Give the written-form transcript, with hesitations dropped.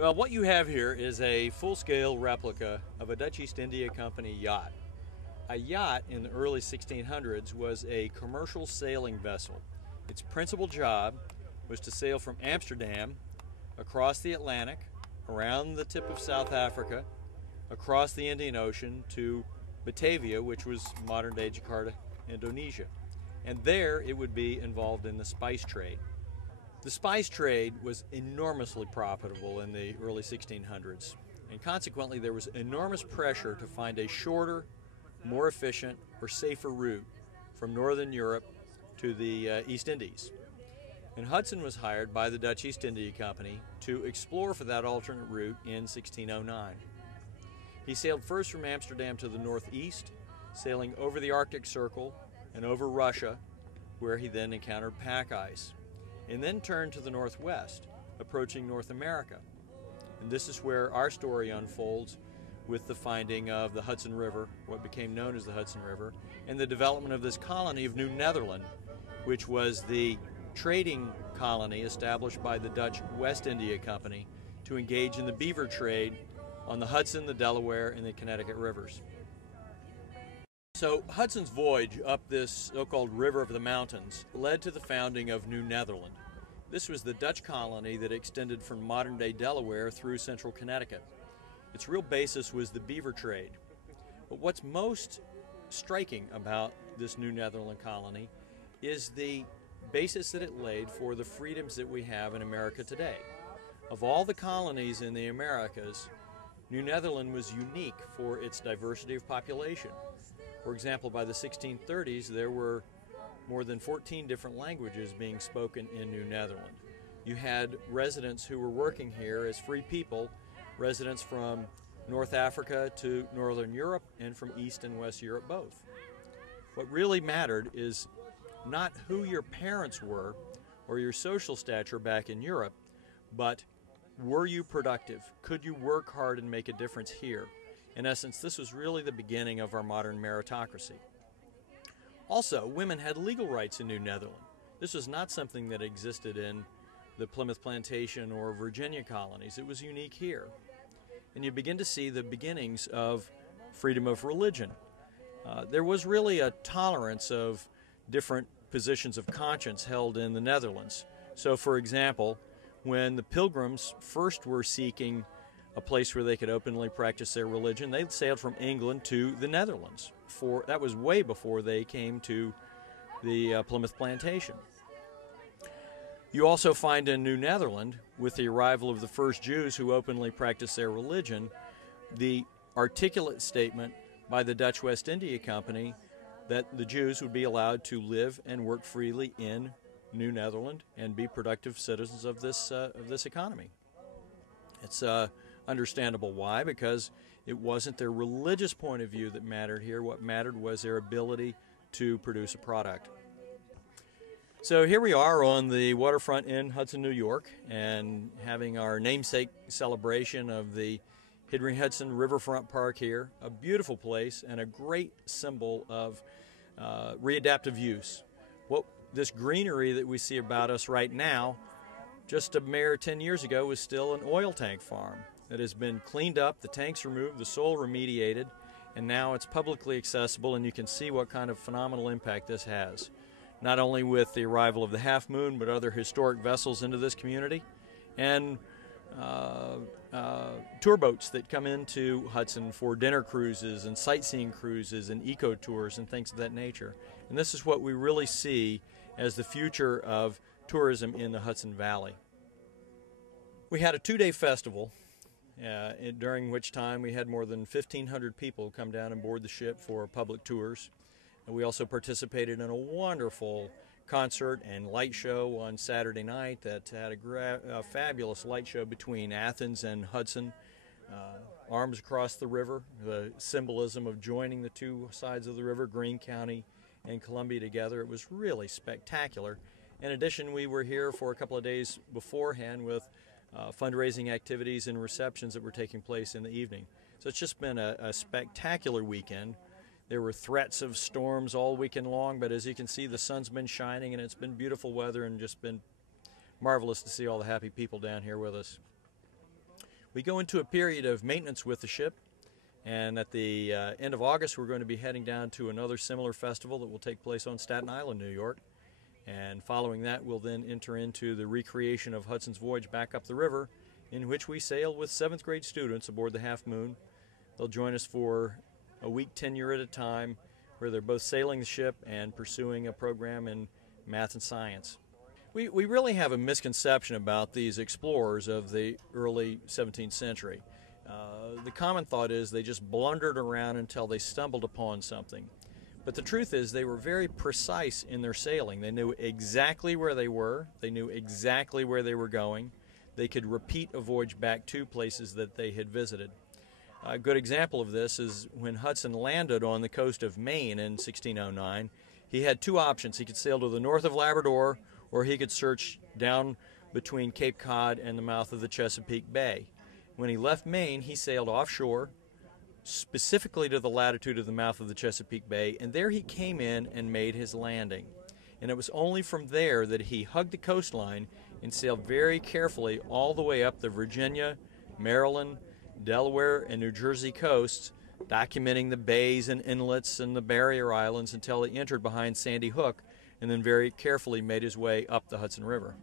Well, what you have here is a full-scale replica of a Dutch East India Company yacht. A yacht in the early 1600s was a commercial sailing vessel. Its principal job was to sail from Amsterdam across the Atlantic, around the tip of South Africa, across the Indian Ocean to Batavia, which was modern-day Jakarta, Indonesia. And there it would be involved in the spice trade. The spice trade was enormously profitable in the early 1600s, and consequently there was enormous pressure to find a shorter, more efficient, or safer route from Northern Europe to the East Indies. And Hudson was hired by the Dutch East India Company to explore for that alternate route in 1609. He sailed first from Amsterdam to the northeast, sailing over the Arctic Circle and over Russia, where he then encountered pack ice, and then turned to the northwest, approaching North America. And this is where our story unfolds with the finding of the Hudson River, what became known as the Hudson River, and the development of this colony of New Netherland, which was the trading colony established by the Dutch West India Company to engage in the beaver trade on the Hudson, the Delaware, and the Connecticut rivers. So Hudson's voyage up this so-called River of the Mountains led to the founding of New Netherland. This was the Dutch colony that extended from modern-day Delaware through central Connecticut. Its real basis was the beaver trade. But what's most striking about this New Netherland colony is the basis that it laid for the freedoms that we have in America today. Of all the colonies in the Americas, New Netherland was unique for its diversity of population. For example, by the 1630s, there were more than 14 different languages being spoken in New Netherland. You had residents who were working here as free people, residents from North Africa to Northern Europe and from East and West Europe both. What really mattered is not who your parents were or your social stature back in Europe, but were you productive? Could you work hard and make a difference here? In essence, this was really the beginning of our modern meritocracy. Also, women had legal rights in New Netherland. This was not something that existed in the Plymouth Plantation or Virginia colonies. It was unique here. And you begin to see the beginnings of freedom of religion. There was really a tolerance of different positions of conscience held in the Netherlands. So, for example, when the Pilgrims first were seeking a place where they could openly practice their religion, they sailed from England to the Netherlands. That was way before they came to the Plymouth Plantation. You also find in New Netherland, with the arrival of the first Jews who openly practiced their religion, the articulate statement by the Dutch West India Company that the Jews would be allowed to live and work freely in New Netherland and be productive citizens of this economy. It's understandable why, because it wasn't their religious point of view that mattered here. What mattered was their ability to produce a product. So here we are on the waterfront in Hudson, New York, and having our namesake celebration of the Henry Hudson Riverfront Park here. A beautiful place and a great symbol of readaptive use. This greenery that we see about us right now, just a mere 10 years ago, was still an oil tank farm that has been cleaned up, the tanks removed, the soil remediated, and now it's publicly accessible, and you can see what kind of phenomenal impact this has. Not only with the arrival of the Half Moon, but other historic vessels into this community, and tour boats that come into Hudson for dinner cruises and sightseeing cruises and eco tours and things of that nature. And this is what we really see as the future of tourism in the Hudson Valley. We had a two-day festival, during which time we had more than 1,500 people come down and board the ship for public tours. And we also participated in a wonderful concert and light show on Saturday night that had a fabulous light show between Athens and Hudson, arms across the river, the symbolism of joining the two sides of the river, Greene County and Columbia together. It was really spectacular. In addition, we were here for a couple of days beforehand with fundraising activities and receptions that were taking place in the evening. So it's just been a spectacular weekend. There were threats of storms all weekend long, but as you can see, the sun's been shining and it's been beautiful weather and just been marvelous to see all the happy people down here with us. We go into a period of maintenance with the ship, and at the end of August we're going to be heading down to another similar festival that will take place on Staten Island, New York. And following that, we'll then enter into the recreation of Hudson's voyage back up the river, in which we sail with 7th grade students aboard the Half Moon. They'll join us for a week tenure at a time, where they're both sailing the ship and pursuing a program in math and science. We really have a misconception about these explorers of the early 17th century. The common thought is they just blundered around until they stumbled upon something. But the truth is they were very precise in their sailing. They knew exactly where they were. They knew exactly where they were going. They could repeat a voyage back to places that they had visited. A good example of this is when Hudson landed on the coast of Maine in 1609. He had two options. He could sail to the north of Labrador, or he could search down between Cape Cod and the mouth of the Chesapeake Bay. When he left Maine, he sailed offshore, specifically to the latitude of the mouth of the Chesapeake Bay, and there he came in and made his landing. And it was only from there that he hugged the coastline and sailed very carefully all the way up the Virginia, Maryland, Delaware, and New Jersey coasts, documenting the bays and inlets and the barrier islands until he entered behind Sandy Hook, and then very carefully made his way up the Hudson River.